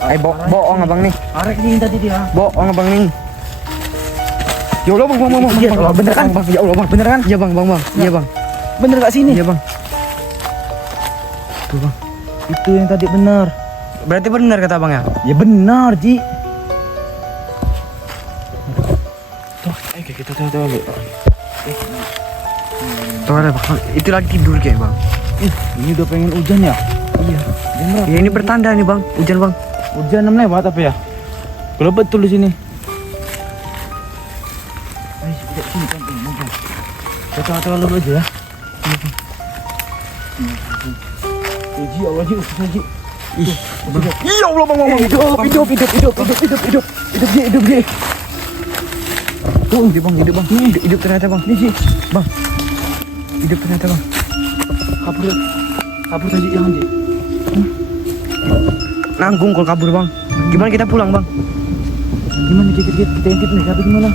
Bohong abang nih. Arek nih tadi dia. Bohong abang nih. Ya Allah bang. Iya, bener kan? Bang, ya Allah bang, bener kan? Iya bang. Iya bang. Bener gak sini? Iya bang. Tuh bang. Itu yang tadi bener. Berarti benar kata abang ya? Ya benar, Ji. Tuh, ayo kita tuh. Tuh ada bang. Itu lagi tidur kayak bang. Ini udah pengen hujan ya? Iya. Bener. Ya ini pertanda nih bang, hujan bang. Hujan 6 lewat apa ya? Kalau betul di sini. Ayo, tidak sini kan. Kita lu aja ya. Ji, Allah Ji, Ji. Ih, bang. Iya Allah bang. Hidup Ji. Tuh, hidup bang. Hidup ternyata bang. Nih Ji, Bang. Hidup ternyata bang. kabur tadi jangan Ji. Nanggung kalau kabur bang. Gimana kita pulang bang? Gimana Ji, kita intip nih, tapi gimana?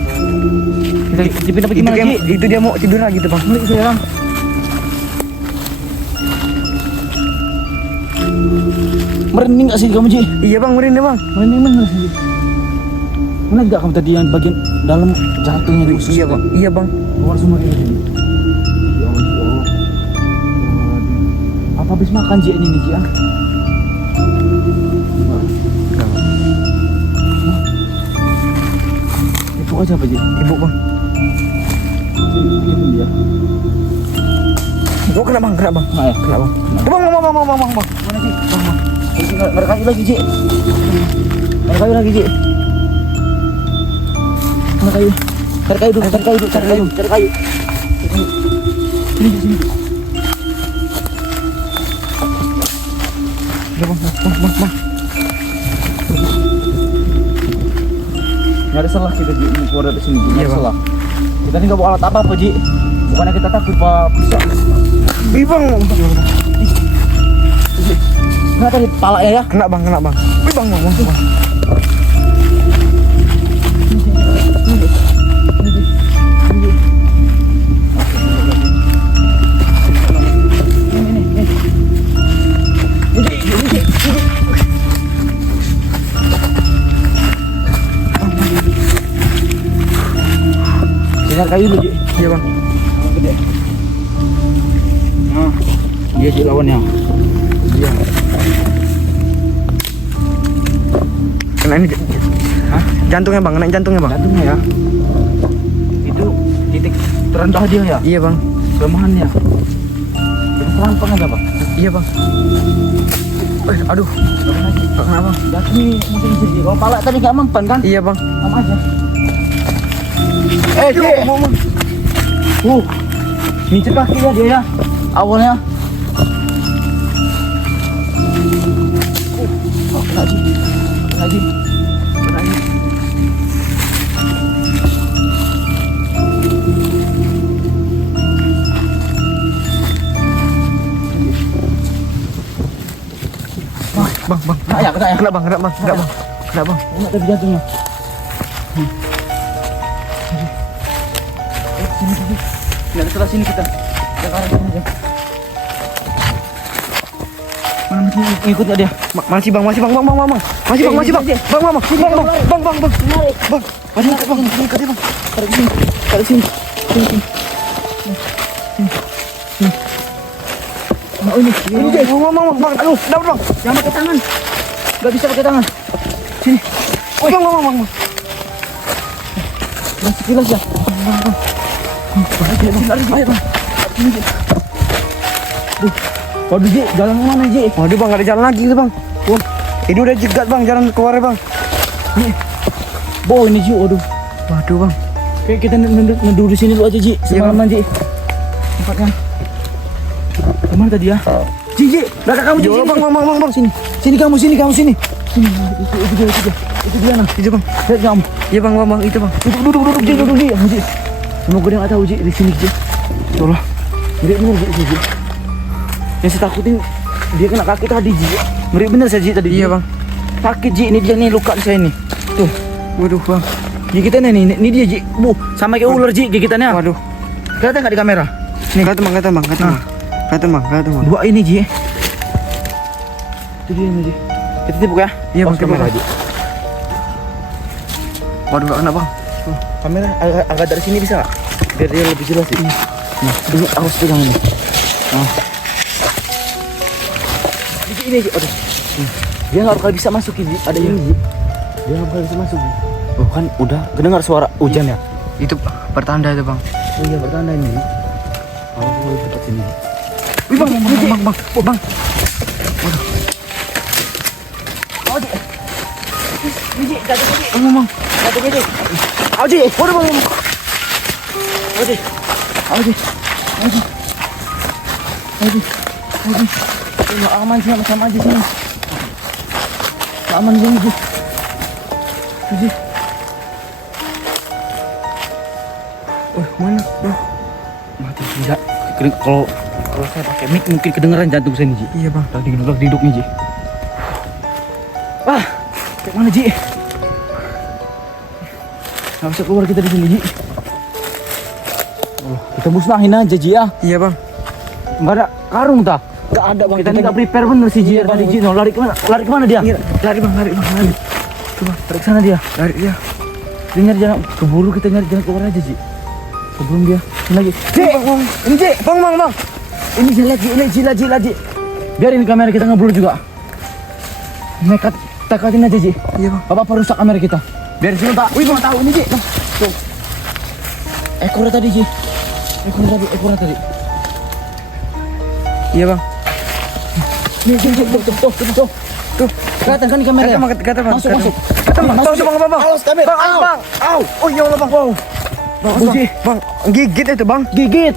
Kita intipin apa gimana Ji? Itu dia mau tidur lagi tuh bang. Balik sekarang. Merinding gak sih kamu Ji? Iya bang, merinding bang. Merinding mana sih? Mana gak kamu tadi yang bagian dalam jatuhnya di usus? Iya bang. Iya bang. Keluar semua ini Ji. Ya Allah Ji, Allah. Apa habis makan Ji ini nih Ji ya? Ibu aja apa Ji? Ibu bang. Ini dia. Oh kena bang. Nah, ya. Kena bang. Bang. Mana Ji? Bang. Nggak ada kayu lagi Ji. Nggak ada kayu lagi Ji. Mana kayu? Cari kayu dulu. Cari kayu. Sini. Iya bang. Nggak ada salah kita Ji, ini keluar dari sini Ji. Nggak Iya, ada Bang. salah. Kita ini nggak bawa alat apa Ji. Bukannya kita takut Pak bisa. Iya bang. Nggak tadi pala ya? Kena bang. Iya bang. Dengar kayu dulu Ji. Iya bang. Gede. Nah, dia Ji lawannya. Iya. Kena ini. Hah? Jantungnya bang. Jatuhnya ya. Itu titik terendah dia ya. Iya bang. Kelemahannya. Jadi terampang aja Pak. Iya bang. Aduh. Kenapa? Jatuh nih mungkin Ji. Kalau pala tadi nggak mempan kan? Iya bang. Sama aja. Ji. Ngincer kaki ya dia ya. Awalnya. Kena Ji. Bang. Kena ya. Kena bang. Enggak tadi jatuhnya. Sini. Dari sebelah sini kita. Ke arah sini aja. Mana masih ngikut nggak dia? Masih bang. Masih bang. Tarik sini. Oh ini. Bang. Aduh, dapat bang. Jangan pakai tangan. Nggak bisa pakai tangan. Sini. Bang. Masih kilas ya. Bang. Ayo bang. Waduh Ji, jalan kemana Ji? Waduh bang, gak ada jalan lagi tuh bang. Wah, ini udah jegat bang, jalan keluar bang. Nih. Ini Ji, waduh. Waduh bang. Kayak kita neduh di sini dulu aja Ji, semalaman Ji. Tempatnya. Kemana tadi ya? Ji, belakang kamu Ji. Bang. Sini kamu. Sini. Itu dia nah. Itu bang. Lihat kamu. Iya bang, itu bang. Duduk Ji. Semoga dia nggak tahu Ji di sini Ji. Tolong. Ngeri bener Ji. Yang saya takutin dia kena kaki tadi Ji. Ngeri bener saya Ji tadi. Iya bang. Sakit Ji, ini dia nih luka di saya nih. Tuh. Waduh bang. Gigitannya nih, ini dia Ji. Sama kayak ular Ji gigitannya. Waduh. Kelihatan nggak di kamera? Nih. Kelihatan bang. Dua ini Ji. Itu dia nih Ji. Kita tibuk ya. Iya, Bang, Awas kamera tibuk, Ji. Waduh, gak kena bang. Kamera agak dari sini bisa nggak? Biar dia lebih jelas sih. Nah, dulu awas pegang ini. Nah. Ini Ji, aduh. Dia nggak bakal bisa masuk Ji. Ada ini Ji. Dia nggak bakal bisa masuk Ji. Oh kan udah kedengar suara hujan ya? Itu pertanda itu bang. Oh iya pertanda ini. Kalau boleh cepat sini. Wih bang. Oh, bang. Oh Ji. Ji, jatuh Ji. Bang. Jatuh Ji. Oh Ji, waduh bang. Oh Ji. Oh Ji. Oh Ji. Oh Ji. Oh Ji. Nggak aman sih sama aja sini. Nggak aman sini Ji. Oh Ji. Mana bang? Mati tidak. Kalau saya pakai mic mungkin kedengeran jantung saya nih Ji. Iya bang. Tadi duduk nih Ji. Ah, kayak mana Ji? Nggak bisa keluar kita di sini Ji. Oh, kita musnahin aja Ji ya. Iya bang. Nggak ada karung tak? Nggak ada bang. Kita ini nggak prepare bener sih Ji. Iya, Tadi Bang. Ji, no, lari kemana? Lari kemana dia? Iya, lari bang. Coba lari ke sana dia. Lari dia. Dia nyari jalan keburu kita nyari jalan keluar aja Ji. Sebelum dia ini lagi. Ji, Bang. ini Ji. Bang. Ini lagi. Biarin kamera kita ngeblur juga. Nekat takatin aja Ji. Iya bang. Apa rusak kamera kita? Biarin dulu tak. Wih, tahu ini Ji. Tuh. Ekornya tadi Ji. Ekornya tadi. Iya bang. Nih, tuh. Tuh. Kelihatan kan di kamera? Ya? Kata bang. Masuk. Kata bang. Masuk. Bang. Awas kamera. Bang. Au. Oh iya Allah bang. Wow. Bang. Ji. Bang. Gigit itu bang. Gigit.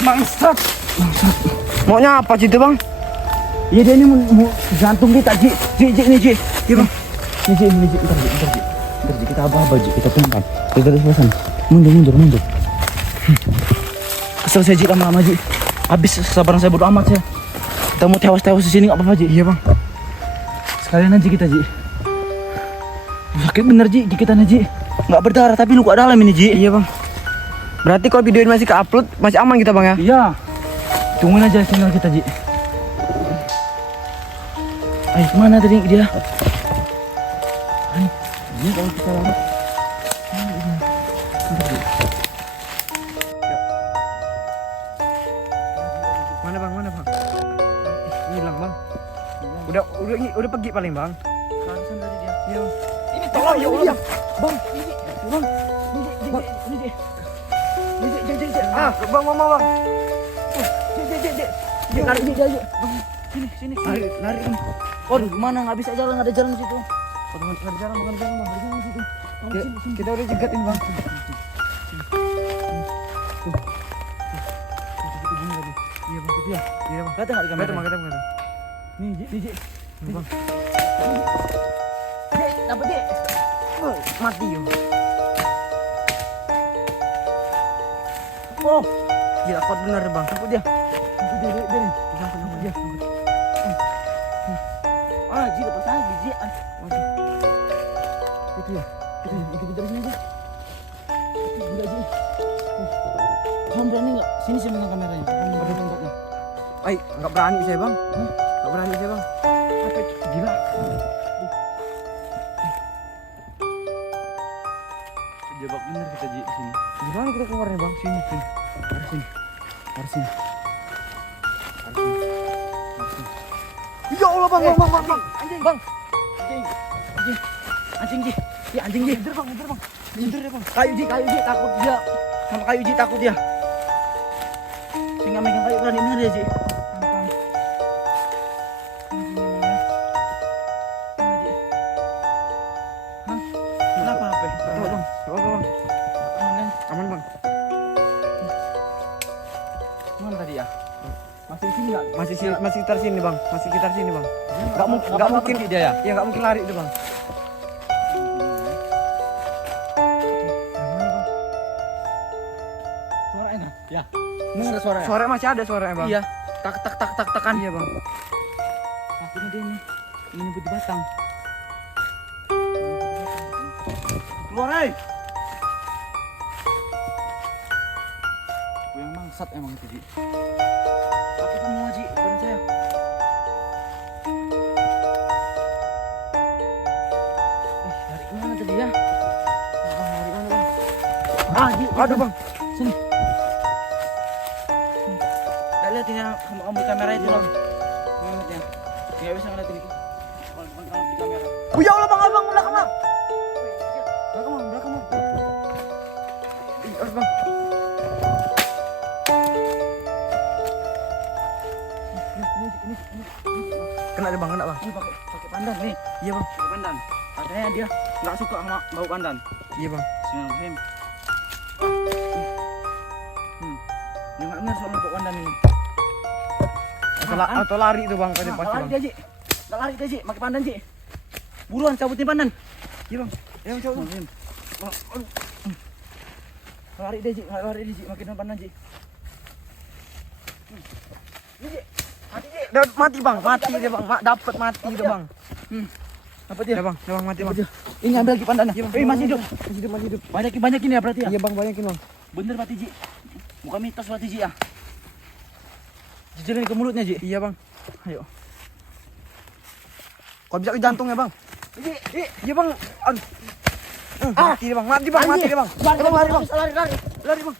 Bangsat. Maunya apa situ bang? Iya dia ini mau jantung kita Ji. Ini Ji. Iya bang. Ini Ji. Bentar Ji. Kita abah Ji. Kita tunggu. Kita dari sebelah sana. Mundur. Kesel saya Ji lama-lama Ji. Habis kesabaran saya bodo amat saya. Kita mau tewas di sini nggak apa-apa Ji. Iya bang. Sekalian aja kita Ji. Sakit bener Ji kita Ji. Nggak berdarah tapi luka dalam ini Ji. Iya bang. Berarti kalau video ini masih ke-upload masih aman kita bang ya? Iya. Tungguin aja sinyal kita Ji. Ayo kemana tadi dia? Ini kalau kita lama. Mana bang? Hilang bang. Udah pergi paling bang. Kehabisan tadi dia. Iya. Ini tolong ya Allah. Bang. Bang. Ini Ji. Ah, bang. Lari ini aja. Bang, sini. Lari bang. Waduh, mana nggak bisa jalan, nggak ada jalan di situ. Nggak ada jalan bang. Di situ. Kita udah jegat ini bang. Iya bang. Iya bang. Kelihatan nggak di kamera? Kata. Nih, Ji. Bang. Dapat Ji. Mati yo. Oh, Gila kuat bener bang. dapat dia. Biarin. Dia. Ah, Ji lepas lagi, Ji. Waduh. Itu ya. Itu dari sini aja. Gila, Ji. Kamu berani nggak? Sini saya megang kameranya. Kamu ada tembaknya. Ay, nggak berani saya bang. Nggak berani saya bang. Apa itu? Gila. Jebak bener kita Ji di sini. Gimana kita keluarnya bang? Sini. Harus sini. Ya Allah bang. Anjing. Bang. Anjing Ji. Ya anjing Ji. Tidur bang. Tidur ya bang. Kayu Ji takut dia. Sama kayu Ji takut dia. Saya nggak megang kayu berani bener ya Ji. Kenapa HP? Tahu bang. Bang. Aman bang. Mana tadi ya? Masih di sini nggak? Masih sekitar sini bang. Nggak mungkin dia ya. Ya nggak mungkin lari itu bang. Suaranya? Ya. Ini ada suara ya? Suara masih ada suaranya bang. Iya. Tak kan. Iya bang. Akhirnya dia ini nyebut di batang. Keluar hei. Gue yang mangsat emang itu Ji. Aku tuh mau Ji, badan saya. Ji. Aduh bang. Sini. Lihat ini kamu kamera itu bang. Lihat ya. Nggak bisa ngeliatin itu. Kalau di kamera. Oh ya Allah bang, belakang bang. Belakang bang. Harus bang. Kena deh bang, kena bang. Ini pakai pandan nih. Iya bang. Pakai pandan. Katanya dia nggak suka sama bau pandan. Iya bang. Bismillahirrahmanirrahim. Dia nggak ngerti soal bau pandan ini. Atau lari tuh bang, tadi Nggak pasti lari bang. dia Ji. Nggak lari dia Ji. Pakai pandan Ji. Buruan cabutin pandan. Iya bang. Iya bang, coba. Bismillahirrahmanirrahim. Nggak lari dia Ji. Nggak lari dia Ji. Makin pandan Ji. Ini Ji. Mati Ji. Mati bang, mati dia bang. Dapat mati dia bang. Apa dia? Ya bang, mati bang. Ini ambil lagi pandannya. Iya, bang. Masih hidup. Masih hidup. Banyakin ya berarti ya. Iya bang, banyakin bang. Bener berarti Ji. Bukan mitos berarti Ji ya. Jijelin ke mulutnya Ji. Iya bang. Ayo. Kau bisa ke jantungnya bang. Ji. Iya bang. Mati dia bang, mati dia bang. Lari bang. Lari bang.